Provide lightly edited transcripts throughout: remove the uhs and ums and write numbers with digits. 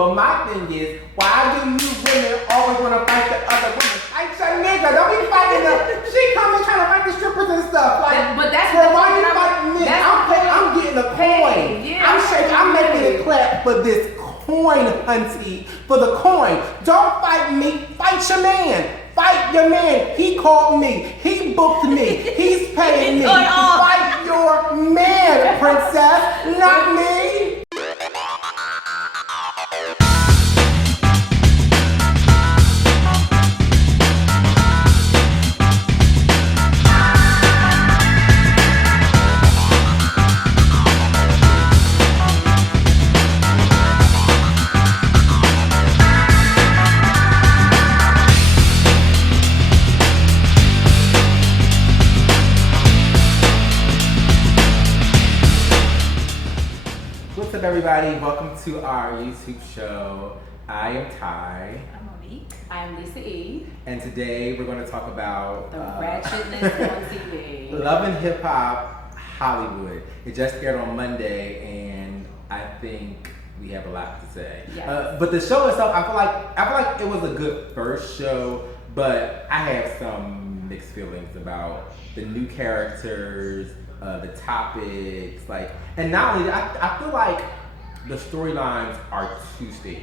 But my thing is, why do you women always want to fight the other women? Fight your nigga, don't be fighting the. She coming trying to fight the strippers and stuff. Like, but that's girl, why you fighting me? I'm getting a coin. Yeah, I'm shaking. I'm making it clap for this coin, hunty. For the coin. Don't fight me. Fight your man. Fight your man. He called me. He booked me. He's paying me. Fight your man, princess, not me. What's up, everybody? Welcome to our YouTube show. I am Tai. I'm Monique. I'm Lisa E. And today we're going to talk about the ratchetness on TV. Love and Hip Hop Hollywood. It just aired on Monday, and I think we have a lot to say. Yes. But the show itself, I feel like it was a good first show, but I have some mixed feelings about the new characters. The topics, and not only that, I feel like the storylines are two-stage,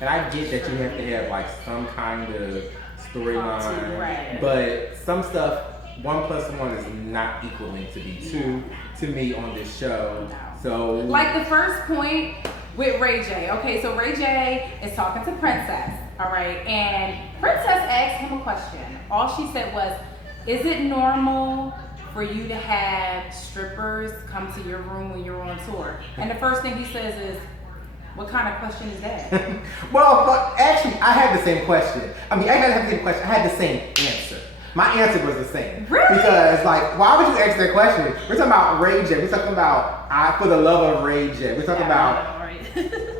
and I get that you have to have some kind of storyline, right. But some stuff 1 + 1 is not equaling to be 2 to me on this show. No. So, like the first point with Ray J. Okay, so Ray J is talking to Princess, all right, and Princess asked him a question. All she said was, "Is it normal for you to have strippers come to your room when you're on tour?" And the first thing he says is, "What kind of question is that?" Well, but actually, I had the same question. I mean, I had the same question. I had the same answer. My answer was the same. Really? Because, why would you ask that question? We're talking about Ray J. We're talking about For the Love of Ray J. We're talking about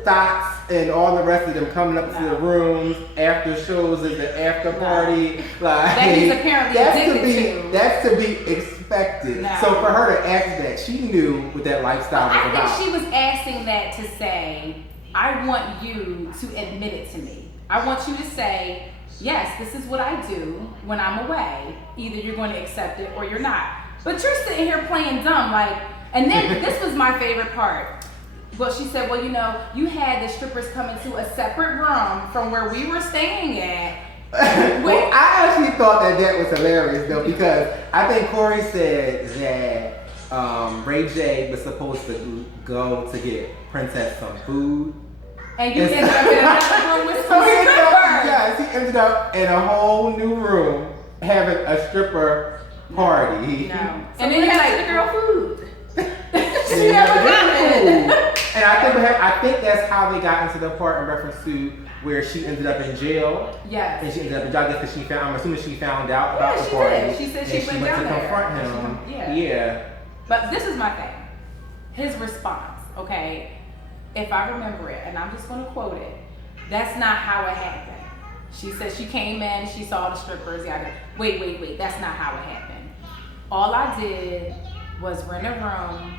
Thoughts and all the rest of them coming up to the rooms after shows at the after party. That he's apparently addicted to. That's to be expected. No. So for her to ask that, she knew what that lifestyle was about. I think she was asking that to say, I want you to admit it to me. I want you to say, yes, this is what I do when I'm away. Either you're going to accept it or you're not. But you're sitting here playing dumb, and then this was my favorite part. Well, she said, well, you had the strippers come into a separate room from where we were staying at. Well, I actually thought that was hilarious, though, because I think Corey said that Ray J was supposed to go to get Princess some food. And you ended up in another room with some strippers. Yes, he ended up in a whole new room having a stripper party. No. And then you the girl food. She never got it. And I think that's how they got into the part in reference to where she ended up in jail. Yes. And she ended up in jail because I'm assuming she found out about the party. Did. She said she went down to confront him. Yeah. But this is my thing. His response, okay? If I remember it, and I'm just going to quote it, that's not how it happened. She said she came in, she saw the strippers. Wait, that's not how it happened. All I did was rent a room,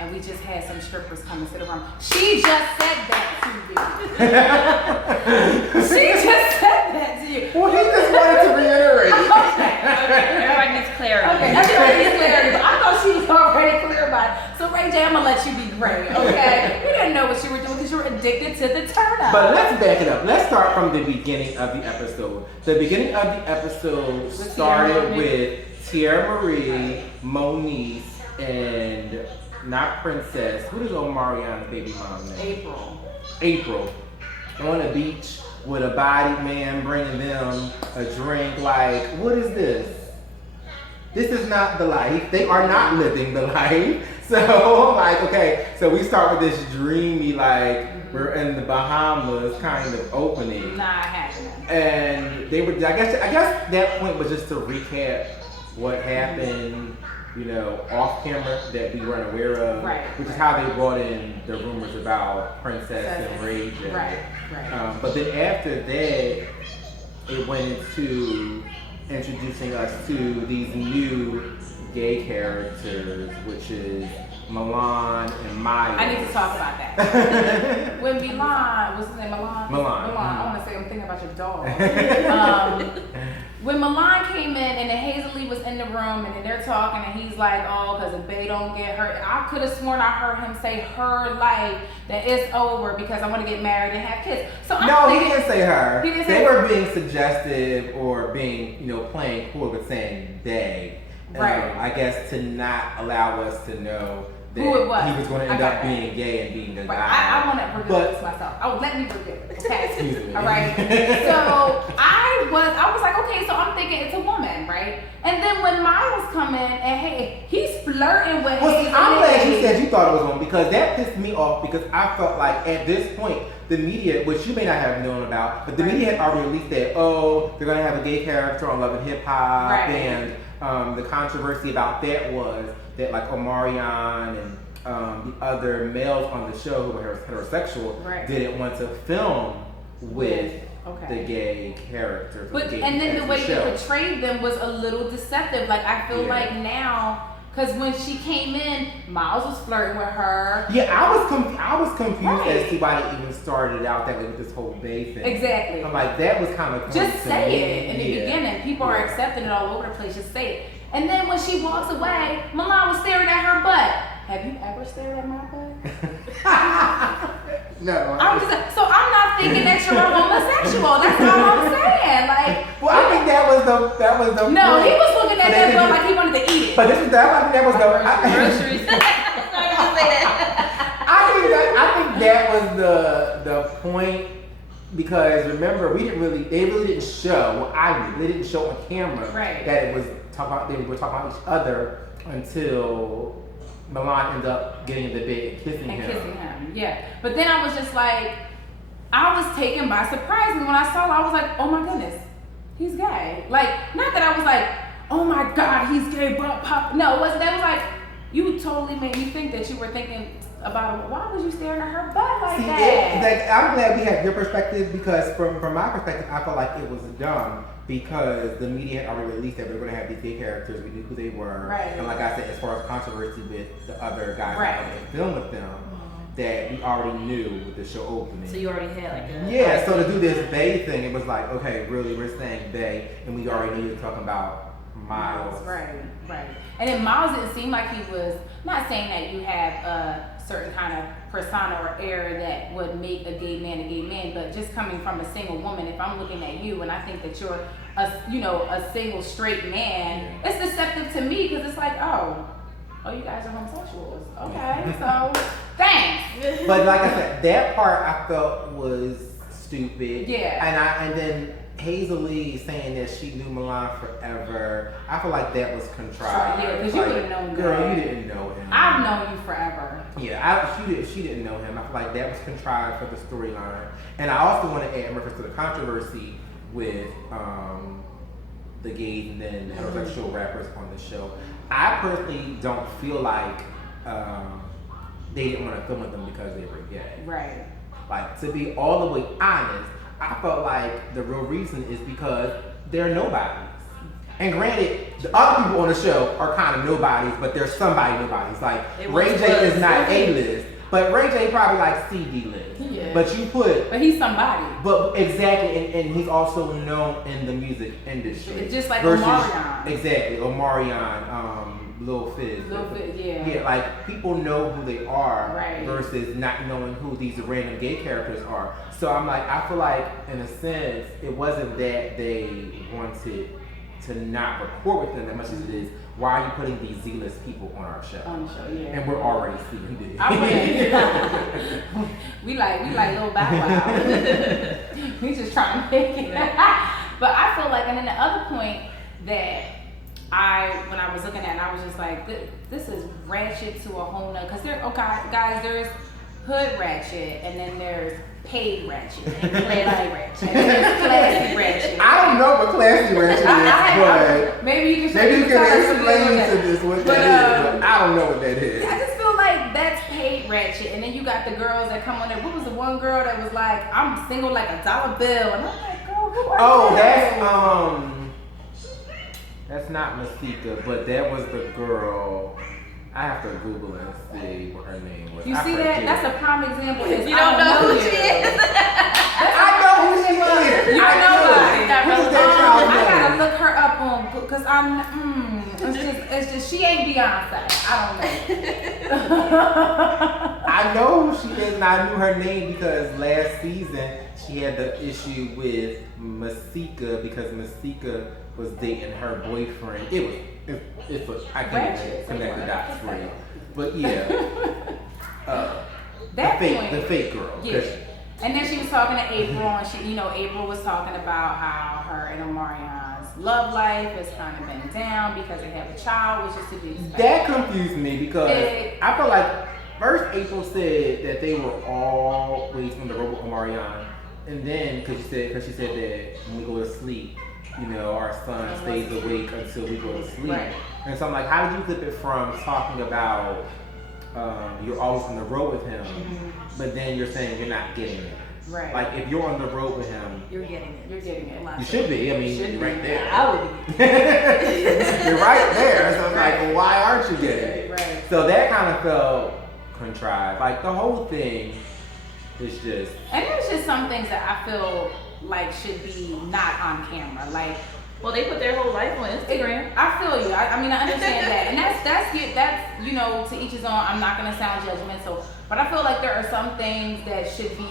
and we just had some strippers come into the room. She just said that to you. She just said that to you. Well, he just wanted to reiterate. Okay. Everybody needs clarity. Okay, everybody needs clarity, but I thought she was already clear about it. So Ray J, I'm gonna let you be great, okay? You didn't know what you were doing because you were addicted to the turn up. But let's back it up. Let's start from the beginning of the episode. The beginning of the episode started with Teairra, Monique, and not Princess. Who is Omariana's baby mom's name? April. On the beach with a body man bringing them a drink. What is this? This is not the life. They are not living the life. So okay. So we start with this dreamy, we're in the Bahamas kind of opening. Not happening. And they were. I guess that point was just to recap what happened, off camera that we weren't aware of, right, which is how they brought in the rumors about Princess and Ray J. Right. But then after that, it went into introducing us to these new gay characters, which is Milan and Maya. I need to talk about that. When Milan, what's his name? Milan. Milan. I want to say, I'm thinking about your dog. When Milan came in and then Hazel was in the room and then they're talking and he's like, oh, because if they don't get hurt, I could have sworn I heard him say her life that it's over because I want to get married and have kids. So I'm he didn't say her. He didn't they say were being suggestive or being, playing cool with saying they. Right. I guess to not allow us to know that who it was. He was going to end up being gay and being a guy. I want to reveal this myself. Oh, let me reveal it. Okay. Excuse me. All right. So I was like, okay, so I'm thinking it's a woman, right? And then when Miles come in and hey, he's flirting with Hazel. I'm glad you said you thought it was a woman because that pissed me off because I felt like at this point the media, which you may not have known about, but the media had already released that they're going to have a gay character on Love and Hip Hop, right. And the controversy about that was that like Omarion and the other males on the show who were heterosexual right. didn't want to film with the gay characters. But and then the way they portrayed them was a little deceptive. Like I feel like now, because when she came in, Miles was flirting with her. Yeah, I was confused right. as to why they even started out that way with this whole bae thing. Exactly. I'm like, that was kind of just say it in the beginning. People are accepting it all over the place. Just say it. And then when she walks away, Milan was staring at her butt. Have you ever stared at my butt? No. So I'm not thinking that you're a homosexual. That's all I'm saying. Like, well, I think that was the. No, point. he was looking at that butt like he wanted to eat it. But this was that was the groceries. I think that was the point because remember they really didn't show. Well, I knew they didn't show on camera that it was they were talking about each other until Milan ended up getting in the bed and kissing him. Yeah. But then I was just like, I was taken by surprise, and when I saw it, I was like, oh my goodness, he's gay. Like, not that I was like, oh my God, he's gay, but pop. No, it wasn't. That was like, you totally made me think that you were thinking about why was you staring at her butt like that? I'm glad we had your perspective because from my perspective, I felt like it was dumb because the media had already released that we were going to have these gay characters. We knew who they were, and like I said, as far as controversy with the other guys that filmed with them, that we already knew with the show opening. So you already had like a so to do this bae thing, it was like, okay, really, we're saying bae, and we already knew you were talking about Miles. Right. And then Miles didn't seem like he was, not saying that you have a certain kind of persona or air that would make a gay man, but just coming from a single woman, if I'm looking at you and I think that you're a single straight man, it's deceptive to me because it's like, oh, you guys are homosexuals. Okay, so thanks. But like I said, that part I felt was stupid. Yeah. And then Hazel Lee saying that she knew Milan forever. I feel like that was contrived. Yeah, because you would have known girl, that. you didn't know him. I've known you forever. Yeah, she didn't know him. I feel like that was contrived for the storyline. And I also want to add in reference to the controversy with the gays and then heterosexual rappers on the show. I personally don't feel like they didn't want to film with them because they were gay. Right. Like, to be all the way honest, I felt like the real reason is because they're nobodies. And granted, the other people on the show are kind of nobodies, but they're somebody nobodies. Like, Ray J is not A-list, but Ray J probably like CD list. Yeah. But he's somebody. But exactly, and he's also known in the music industry. It's just like Omarion. Exactly, Omarion, Lil Fizz. Yeah. Yeah, like people know who they are right. versus not knowing who these random gay characters are. So I'm like, I feel like in a sense, it wasn't that they wanted to not record with them as much as it is, why are you putting these Z-list people on our show? On the show, yeah. And we're already seeing this. we like Lil Bow Wow. We just trying to make it. But I feel like, and then the other point that when I was looking at it, I was just like, this is ratchet to a whole nother, because guys, there's hood ratchet, and then there's paid ratchet, and classy ratchet, and then there's classy ratchet. I don't know what classy ratchet is, but maybe you can explain to this what that is, but I don't know what that is. I just feel like that's paid ratchet, and then you got the girls that come on there. What was the one girl that was like, I'm single like a dollar bill, and I'm like, girl, who are you? That's not Masika, but that was the girl. I have to Google and see what her name was. You see that? That's a prime example. You don't know who she is. I know who she is. You know nobody. Who's that child's I name? gotta look her up on because it's just she ain't Beyonce. I don't know. I know who she is, and I knew her name because last season she had the issue with Masika because Masika was dating her boyfriend. I can't even connect the dots for you. But yeah, the fake girl. Yeah. And then she was talking to April, and April was talking about how her and Omarion's love life has kind of been down because they have a child, which is to be expected. That confused me because I feel like first April said that they were always on the road with Omarion, and then because she said that when we go to sleep, our son stays awake until we go to sleep. Right. And so I'm like, how did you flip it from talking about you're always on the road with him, but then you're saying you're not getting it? Right. Like if you're on the road with him, You're getting it. You're getting it. you should be. I mean, you're right there. I would be. You're right there. So it's like, well, why aren't you getting it? Right. So that kind of felt contrived. Like the whole thing is just. And there's just some things that I feel like should be not on camera. Like, Well, they put their whole life on Instagram. I feel you. I mean, I understand that, and that's to each his own. I'm not gonna sound judgmental, but I feel like there are some things that should be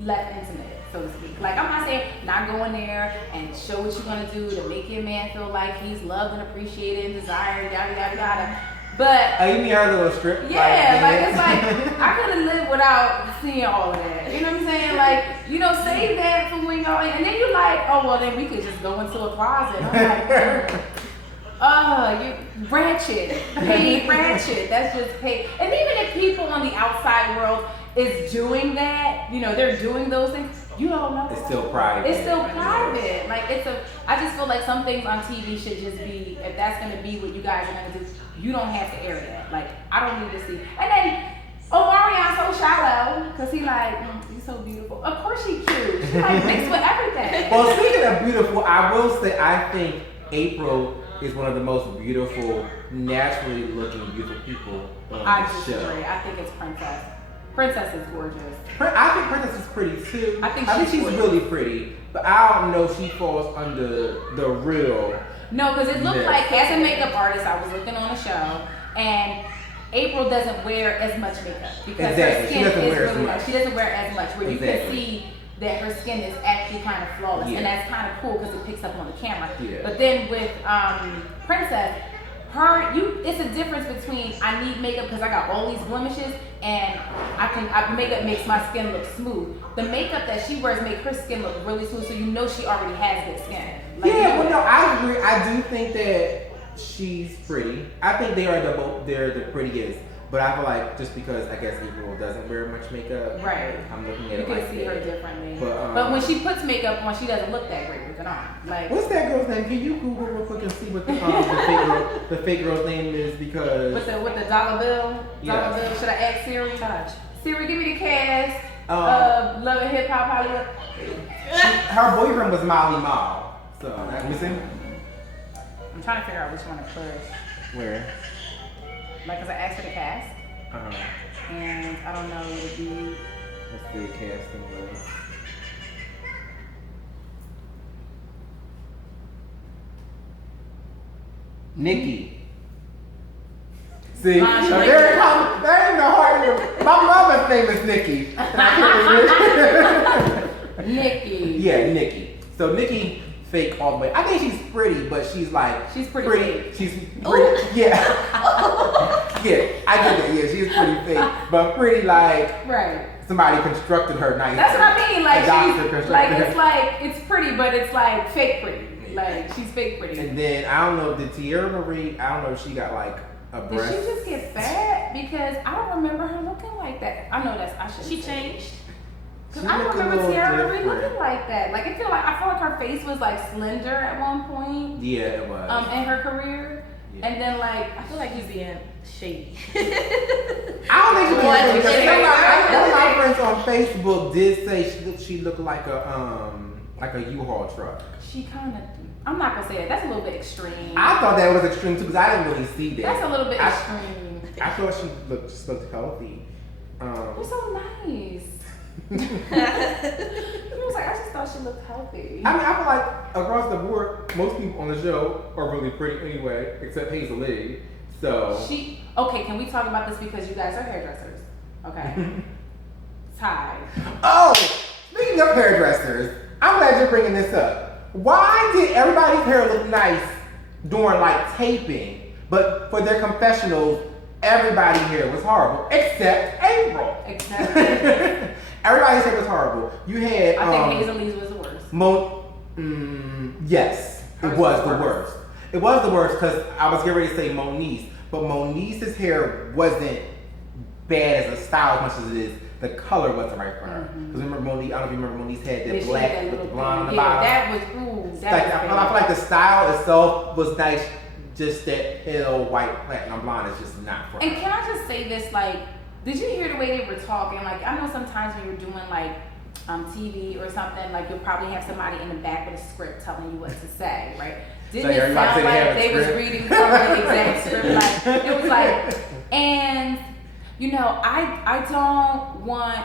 left intimate, so to speak. Like I'm not saying not go in there and show what you're gonna do to make your man feel like he's loved and appreciated and desired, yada yada yada. But Oh, you mean her little strip? yeah, like it's like I couldn't live without seeing all of that. You know what I'm saying? Like, save that for when y'all, and then you're like, oh well, then we could just go into a closet. I'm like, you ratchet, paid ratchet. That's just paid. And even if people on the outside world is doing that, they're doing those things. You don't know. It's still private. It's still private. Like I just feel like some things on TV should just be, if that's gonna be what you guys are gonna do, you don't have to air that. Like I don't need to see. And then Omarion's so shallow because he like, he's so beautiful. Of course she cute. She like mixed with everything. Well, speaking of beautiful, I will say I think April is one of the most beautiful, naturally looking beautiful people on I the show. disagree. I think it's Princess. Princess is gorgeous. I think Princess is pretty too. I think she's gorgeous. really pretty, but I don't know if she falls under the real. No, because it looked Yes. like, as a makeup artist, I was looking on a show, and April doesn't wear as much makeup because her Exactly. She skin doesn't is wear as really much. She doesn't wear as much, where you can Exactly. see that her skin is actually kind of flawless, Yeah. and that's kind of cool because it picks up on the camera. Yeah. But then with Princess, it's a difference between I need makeup because I got all these blemishes, and makeup makes my skin look smooth. The makeup that she wears make her skin look really smooth, so she already has good skin. Like, I agree. I do think that she's pretty. I think they're the prettiest. But I feel like just because I guess April doesn't wear much makeup, right. I'm looking at You it can like see that. her differently. But when she puts makeup on, she doesn't look that great with it on. Like, what's that girl's name? Can you Google real quick and see what the fake girl's name is? Because with the dollar bill. Yes. Dollar bill. Should I ask Siri? Siri, give me the cast Um, of Love and Hip Hop Hollywood. her boyfriend was Molly Mall. So that missing? I'm trying to figure out which one to push. Where? Like, cause I asked for the cast, and I don't know what it be. What's the casting list? Nikki. See, there ain't no hard. My mama's name is Nikki. Nikki. Yeah, Nikki. So Nikki, fake all the way. I think she's pretty, but she's pretty fake. She's pretty. Yeah. Yeah, I get that. Yeah, she's pretty fake, but pretty like Right. somebody constructed her nice. That's what I mean. Like, A doctor constructed her. it's pretty, but it's like fake pretty. Like, she's fake pretty. And then I don't know, did Teairra Marie? I don't know if she got like a Did breast. she just get fat? Because I don't remember her looking like that. I know I should. She changed. Because She I don't look a remember little Teairra Marie different. looking like that. Like, I feel like her face was like slender at one point. Yeah, it was. In her career. Yeah. And then like I feel like you're being shady. I don't think she was What? because She one of my like- friends on Facebook did say she looked like a U-Haul truck. she kind of. I'm not gonna say that. That's a little bit extreme. I thought that was extreme too because I didn't really see that. That's a little bit extreme. I thought she just looked healthy. You're so nice. He was like, I just thought she looked healthy. I mean, I feel like across the board, most people on the show are really pretty anyway, except Hazel Lee. So okay, can we talk about this because you guys are hairdressers? Okay. Tai. Oh, speaking of hairdressers, I'm glad you're bringing this up. Why did everybody's hair look nice during like taping, but for their confessionals, everybody's hair was horrible except April. Everybody's hair was horrible. You had I think Hazel Lee's was the worst. Yes, it was the worst. It was the worst because I was getting ready to say Monique's, but Monique's hair wasn't bad as a style as much as it is. The color wasn't right for her. Because remember Monique, I don't know if you remember Monique's had that black with the blonde on the bottom. That was, I feel like the style itself was nice, just that pale white platinum blonde is just not for her. And can I just say this, like, did you hear the way they were talking? Like, I know sometimes when you're doing like TV or something, like you'll probably have somebody in the back with a script telling you what to say, right? Didn't it sound like they was reading from the exact script? Like, it was like, and you know, I don't want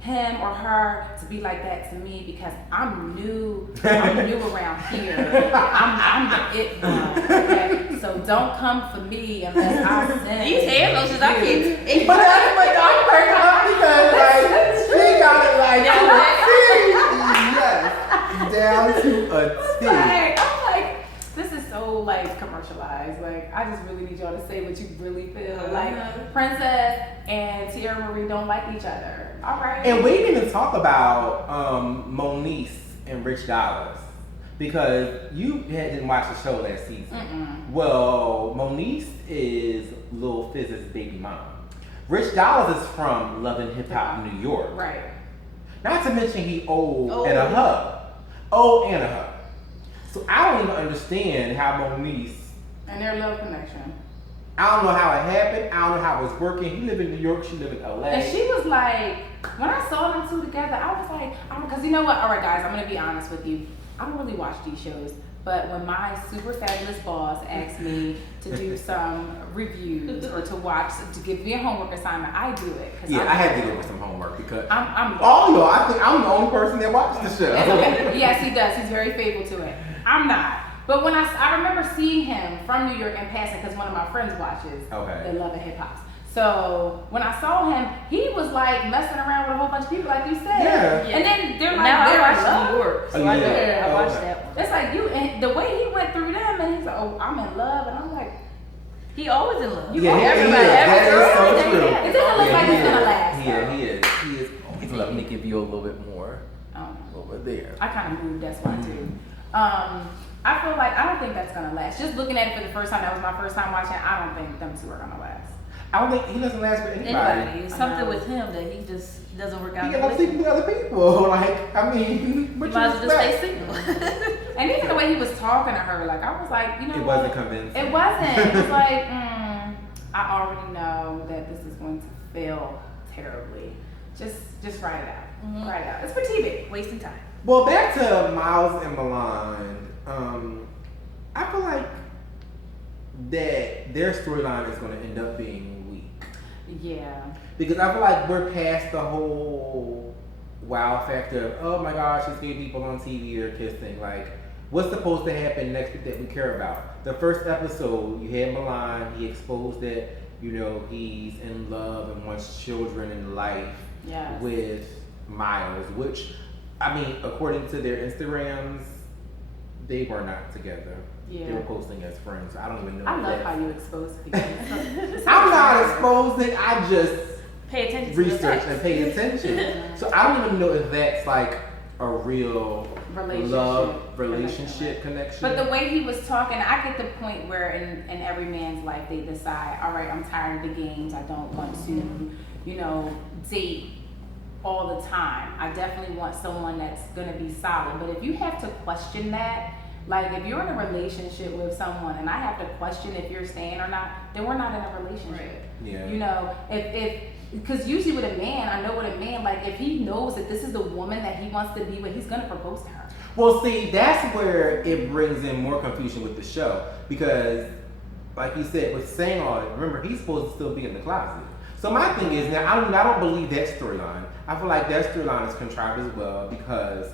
him or her to be like that to me because I'm new around here. I'm the it one, okay? So don't come for me unless I send These hair lotions I can't. But that's like I'm cracking up because like she got it like yes, down to a T. Like, I'm like, this is so like commercialized. Like, I just really need y'all to say what you really feel. Like, Princess and Teairra don't like each other. All right. And we didn't even talk about Monique and Rich Dollars because you didn't watch the show last season. Well, Monique is Lil Fizz's baby mom. Rich Dollars is from Love and Hip Hop New York. Right. Not to mention he old and a hub. Old and a hub. So I don't even understand how Monique and their love connection. I don't know how it happened. I don't know how it was working. He lived in New York. She lived in LA. And she was like, when I saw them two together, I was like, because you know what? All right, guys, I'm going to be honest with you. I don't really watch these shows. But when my super fabulous boss asked me to do some reviews or to give me a homework assignment, I do it. Yeah, I had to give her some homework because I'm all y'all, I think I'm the only person that watches the show. Okay. Yes, he does. He's very faithful to it. I'm not. But when I remember seeing him from New York and passing because one of my friends watches the Love and Hip Hop. So when I saw him, he was like messing around with a whole bunch of people, like you said. Yeah. And then they're like, now they're I watched in New York, so I watched that one. It's like you, and the way he went through them, and he's like, oh, I'm in love, and I'm like, he always in love. Yeah, Everybody, that is so everything. true. it doesn't look like it's gonna last. Yeah, he is. Let me give you a little bit more over there. I kind of moved, that's why too. I feel like, I don't think that's gonna last. Just looking at it for the first time, that was my first time watching, I don't think them two are gonna last. I don't think he doesn't last with anybody. It's something with him that he just doesn't work out. He gets sleep with other people. Like, I mean, what you might as well just stay single. And even the way he was talking to her, like, I was like, you know, it wasn't convincing. It wasn't. It was like, I already know that this is going to fail terribly. Just write it out. Write it out. It's for TV. Wasting time. Well, back to Miles and Milan. I feel like that their storyline is going to end up being weak. Yeah. Because I feel like we're past the whole wow factor of, oh my gosh, these gay people on TV are kissing. Like, what's supposed to happen next week that we care about? The first episode, you had Milan, he exposed that, you know, he's in love and wants children in life with Miles, which, I mean, according to their Instagrams, they were not together. Yeah. They were posting as friends. I don't even know. I love how you expose people. I'm not exposing, I just pay attention to research and pay attention. So I don't even know if that's like a real relationship connection. But the way he was talking, I get the point where in every man's life they decide, all right, I'm tired of the games. I don't want to, you know, date all the time. I definitely want someone that's going to be solid. But if you have to question that, like if you're in a relationship with someone and I have to question if you're staying or not, then we're not in a relationship. Right. Yeah. You know, if because usually with a man, I know with a man, like if he knows that this is the woman that he wants to be with, he's going to propose to her. Well, see, that's where it brings in more confusion with the show because like he said, was saying all that. Remember, he's supposed to still be in the closet. So my thing is now, I don't believe that storyline. I feel like that storyline is contrived as well, because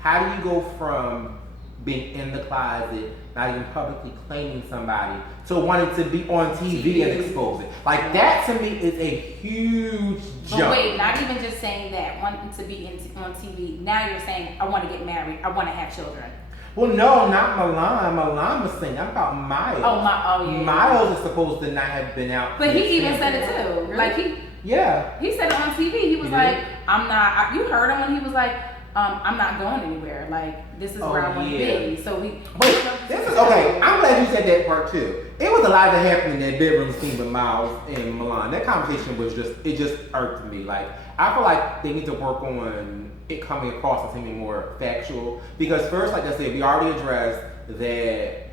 how do you go from being in the closet, not even publicly claiming somebody, to wanting to be on TV and expose it? Like, that to me is a huge jump. But wait, not even just saying that, wanting to be on TV. Now you're saying, I want to get married, I want to have children. Well, no, not Milan. Milan was saying, I'm about Miles. Oh, yeah. Miles is supposed to not have been out. But he even said it too. Really? Like, he said it on TV. He was like, I'm not, you heard him when he was like, I'm not going anywhere. Like, this is where I want to be. So we. Wait, this is okay. I'm glad you said that part too. It was a lot that happened in that bedroom scene with Miles and Milan. That conversation was it just irked me. Like, I feel like they need to work on it coming across as something more factual. Because first, like I said, we already addressed that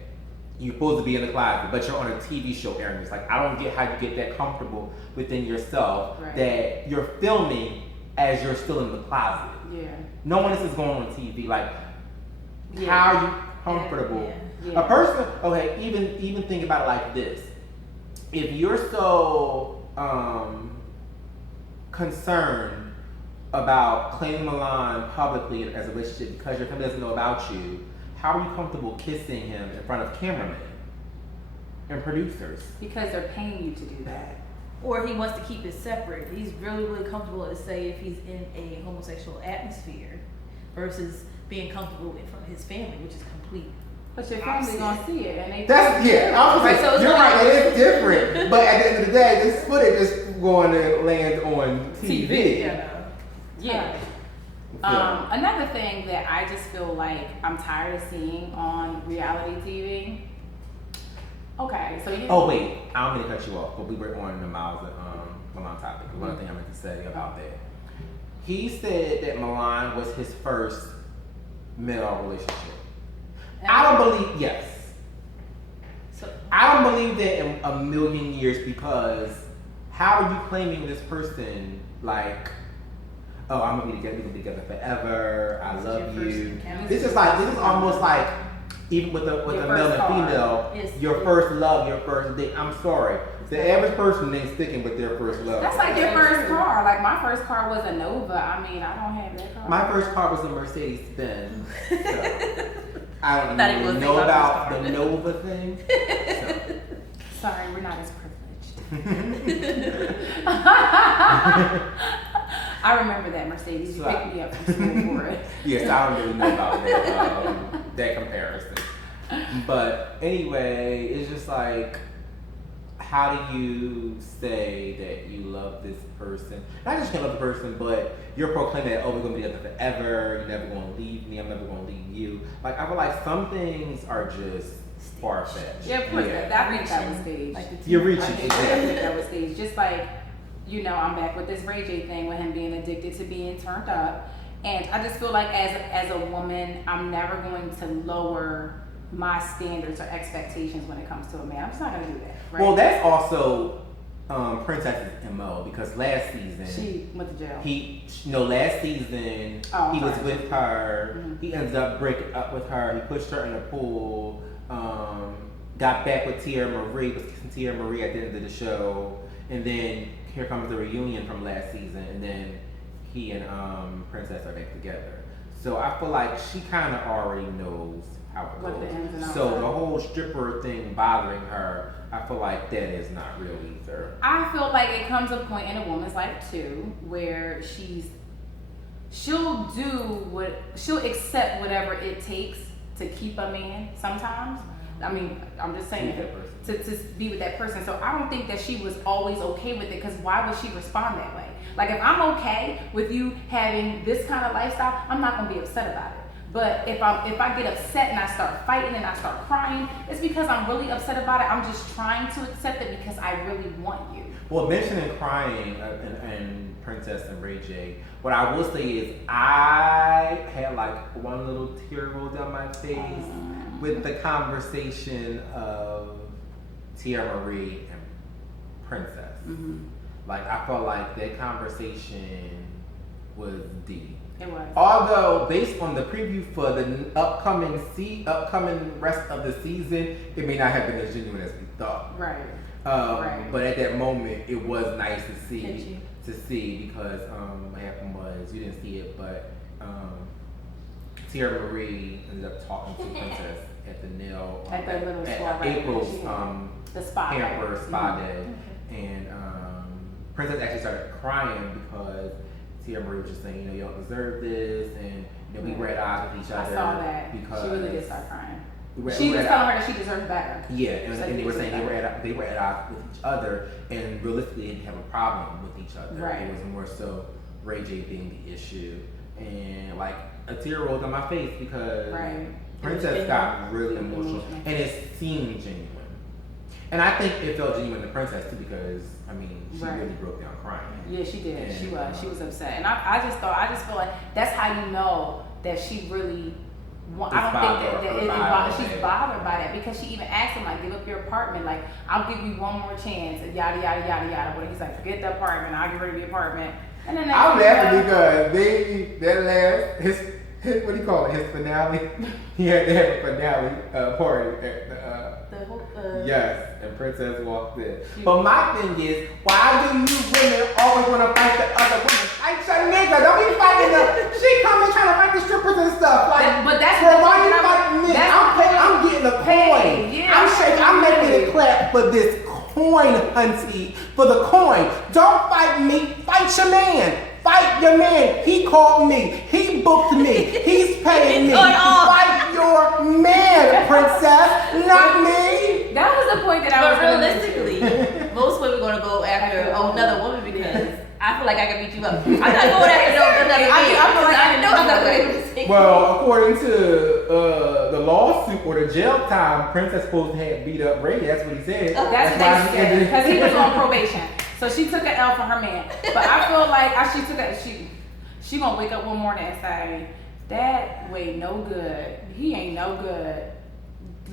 you're supposed to be in the closet, but you're on a TV show airing this. Like, I don't get how you get that comfortable within yourself that you're filming as you're still in the closet. Yeah. No one else is going on TV. Like, how are you comfortable? A person, okay, even think about it like this. If you're so concerned about claiming Milan publicly as a relationship because your family doesn't know about you, how are you comfortable kissing him in front of cameramen and producers? Because they're paying you to do that. Or he wants to keep it separate. He's really, really comfortable to say if he's in a homosexual atmosphere versus being comfortable in front of his family, which is complete. But your family's gonna see it, and they. That's I was right, saying, so you're right. It is different, but at the end of the day, this footage is going to land on TV. Yeah. Another thing that I just feel like I'm tired of seeing on reality TV. Okay, so you. Oh wait, I don't mean to cut you off, but we were on the Milan topic. One thing I meant to say about that. He said that Milan was his first male relationship. I don't believe, yes. So I don't believe that in a million years, because how are you claiming this person like, oh, I'm gonna be together forever, I love you. This is almost like, even with a male and female, your first love, your first date. I'm sorry. The average person ain't sticking with their first love. That's like your first car. Like, my first car was a Nova. I mean, I don't have that car. My first car was a Mercedes Benz. So I don't Thought he was even know thinking about about the Nova thing. So. Sorry, we're not as privileged. I remember that Mercedes. You picked me up from school for it. Yes, I don't really know about that, that comparison. But anyway, it's just like, how do you say that you love this person? Not just you love the person, but you're proclaiming that, oh, we're going to be together forever, you're never going to leave me, I'm never going to leave you. Like, I feel like some things are just far-fetched. Yeah, of course. I think that was staged. Like you're reaching, I think that was staged. Just like, you know, I'm back with this Ray J thing with him being addicted to being turned up. And I just feel like as a woman, I'm never going to lower my standards or expectations when it comes to a man. I'm just not going to do that. Right? Well, that's also Princess's MO, because last season she went to jail. Last season he was with her. Mm-hmm. He ended up breaking up with her. He pushed her in the pool. Got back with Teairra, was kissing Teairra at the end of the show, and then here comes the reunion from last season, and then he and Princess are back together. So I feel like she kind of already knows how it goes. So the whole stripper thing bothering her, I feel like that is not real either. I feel like it comes a point in a woman's life too where she'll accept whatever it takes to keep a man sometimes. I mean, I'm just saying to be with that person. So I don't think that she was always okay with it, because why would she respond that way? Like, if I'm okay with you having this kind of lifestyle, I'm not gonna be upset about it. But if I get upset and I start fighting and I start crying, it's because I'm really upset about it. I'm just trying to accept it because I really want you. Well, mentioning crying and Princess and Ray J, what I will say is I had like one little tear roll down my face with the conversation of Teairra and Princess. Mm-hmm. Like, I felt like that conversation was deep. It was. Although, based on the preview for the upcoming rest of the season, it may not have been as genuine as we thought. Right. But at that moment, it was nice to see. Did you? Because what happened was, you didn't see it, but Teairra ended up talking to Princess at the nail At the little spa, right? April's the spa spa day, and Princess actually started crying because Teairra was just saying, you don't deserve this, and we were at odds with each other. I saw that. Because she really did start crying. She was telling her that she deserved better. Yeah, and they were saying they were at odds with each other, and realistically didn't have a problem with each other. Right. It was more so Ray J being the issue, and like a tear rolled down my face because Princess got really emotional, and it seemed genuine. And I think it felt genuine to Princess too because she really broke down crying. Yeah, she did. And, She was upset, and I just feel like that's how you know that she really. I don't think that she's bothered by that because she even asked him like, give up your apartment, like I'll give you one more chance, yada yada yada yada. But he's like, forget the apartment, I'll get rid of the apartment. And then I'm laughing because that last his what do you call it? His finale. He had to have a finale party at The whole, yes, and Princess walked in. But my thing is, why do you women always want to fight the other women? Fight your nigga, don't be fighting them. She coming trying to fight the strippers and stuff. Like, but that's girl, why you fighting me? I'm getting a coin. Yeah, I'm shaking. I'm making it clap for this coin, hunty. For the coin. Don't fight me. Fight your man. Fight your man. He called me. He booked me. He's paying me. Fight your man, princess, not me. That was the point that I was. But realistically, most women gonna go after another woman because I feel like I can beat you up. I'm not going after another man. I know I'm not going to. Well, according to the lawsuit or the jail time, Princess supposed to have beat up Ray. That's what he said. That's what he said because he was on probation. So she took an L for her man. But I feel like she gonna wake up one morning and say, that way no good. He ain't no good.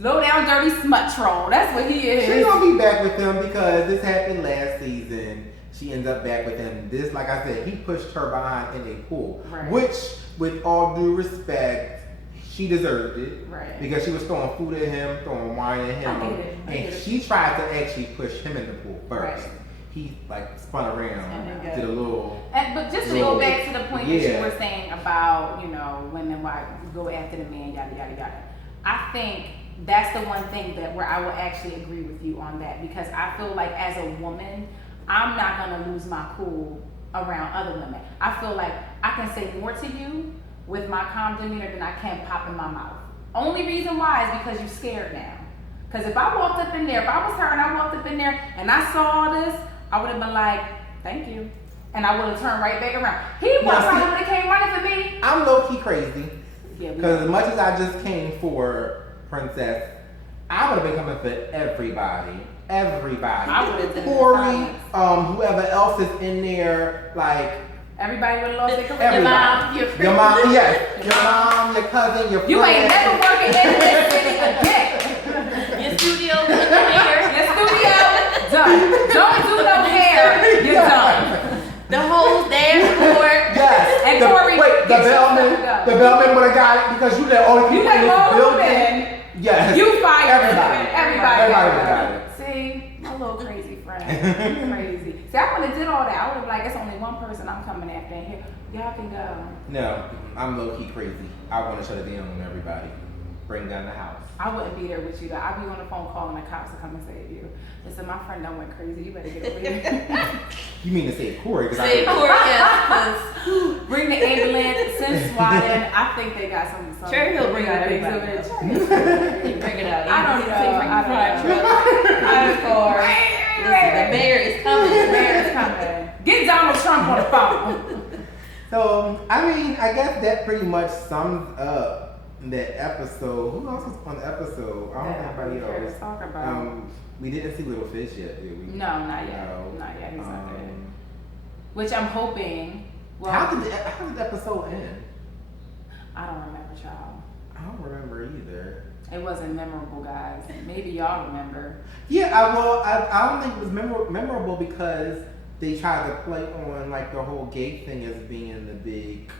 Low down dirty smut troll. That's what he is. She's gonna be back with him because this happened last season. She ends up back with him. This, like I said, he pushed her behind in a pool. Right. Which, with all due respect, she deserved it. Right. Because she was throwing food at him, throwing wine at him. I get it. She tried to actually push him in the pool first. Right. He spun around, And then did a little. But just to go back to the point that you Yeah. were saying about, women why go after the man, yada yada yada. I think that's the one thing where I will actually agree with you on that because I feel like as a woman, I'm not gonna lose my cool around other women. I feel like I can say more to you with my calm demeanor than I can pop in my mouth. Only reason why is because you're scared now. Because if I walked up in there, if I was her and I walked up in there and I saw all this, I would have been like, thank you. And I would have turned right back around. He probably would have came running for me. I'm low-key crazy. Yeah, because as much as I just came for Princess, I would have been coming for everybody. Everybody. I would have done Corey, whoever else is in there, like everybody would have lost their career. everybody. Your mom, yes. Your mom, your cousin, your friend. You ain't never working in this city again. Your studio, your studio, done. Don't do no hair. You're done. The whole dashboard. Yes. And the bellman would have got it because you let all the people in this building. Yes. You fired Everybody would have got it. See, my little crazy friend. Crazy. See, I would have did all that. I would have like, it's only one person I'm coming after in here. Y'all can go. No, I'm low key crazy. I want to shut it down on everybody. Bring down the house. I wouldn't be there with you though. I'd be on the phone calling the cops to come and save you. Listen, my friend done went crazy. You better get over here. You mean to save Corey? Save Corey, yes. Bring the ambulance, send SWAT in. I think they got some. Cherry Hill bring out everybody. Bring it out. I don't know. Of course. Listen, the mayor is coming. The mayor is coming. Get Donald Trump on the phone. So, I guess that pretty much sums up that episode. Who else was on the episode? I don't know anybody else. Talk about. We didn't see Little Fish yet, did we? No, not yet. No. Not yet. He's not there. Which I'm hoping. Well, how did the episode end? I don't remember, y'all. I don't remember either. It wasn't memorable, guys. Maybe y'all remember. Yeah, I don't think it was memorable because they tried to play on like the whole gay thing as being the big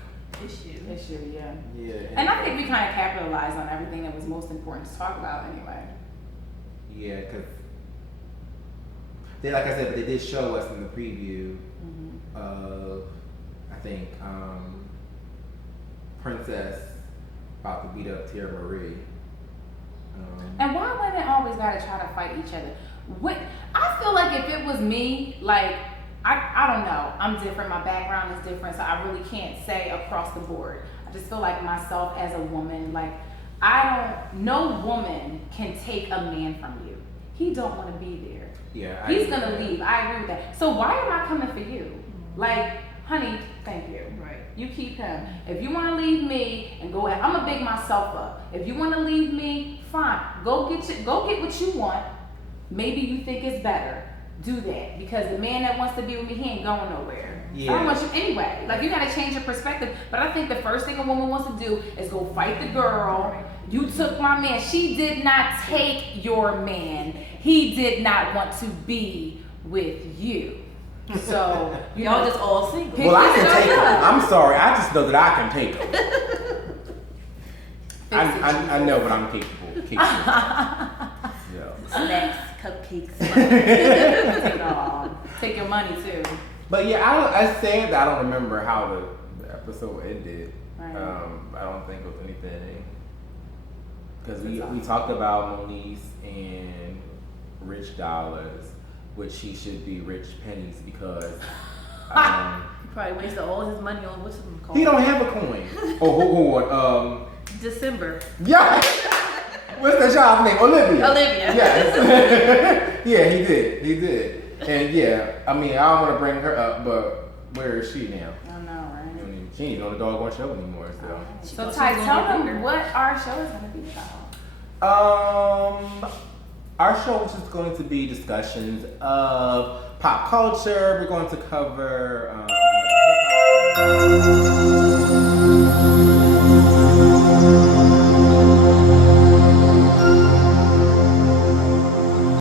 issue. Yeah. Yeah. And I think we kind of capitalized on everything that was most important to talk about anyway. Yeah, because they, like I said, but they did show us in the preview of, I think, Princess about to beat up Teairra Marie. And why women always gotta try to fight each other? What I feel like if it was me, like I don't know, I'm different. My background is different, so I really can't say across the board. I just feel like myself as a woman, like no woman can take a man from you. He don't want to be there. Yeah, He's gonna leave. I agree with that. So why am I coming for you? Like, honey, thank you. Right. You keep him. If you want to leave me and go, I'm gonna big myself up. If you want to leave me, fine. Go get what you want. Maybe you think it's better. Do that, because the man that wants to be with me, he ain't going nowhere. Yeah. I don't want you anyway. Like, you gotta change your perspective. But I think the first thing a woman wants to do is go fight the girl. You took my man. She did not take your man. He did not want to be with you. So Y'all just all single. Well, I can take them. I'm sorry. I just know that I can take them. I know what I'm capable of. Snacks, cupcakes. Take your money too. But yeah, I said that I don't remember how the episode ended. Right. I don't think it was anything. Because we talked about Monique and Rich Dollars, which he should be Rich Pennies, because He probably wasted all his money on what's it called? he don't have a coin. Hold on. December. Yeah. What's that child's name? Olivia. Yes. Yeah, he did. And yeah, I mean, I don't want to bring her up, but where is she now? I know, right? She ain't on the doggone show anymore, so. So Ty, tell them what our show is going to be about. Our show is just going to be discussions of pop culture. We're going to cover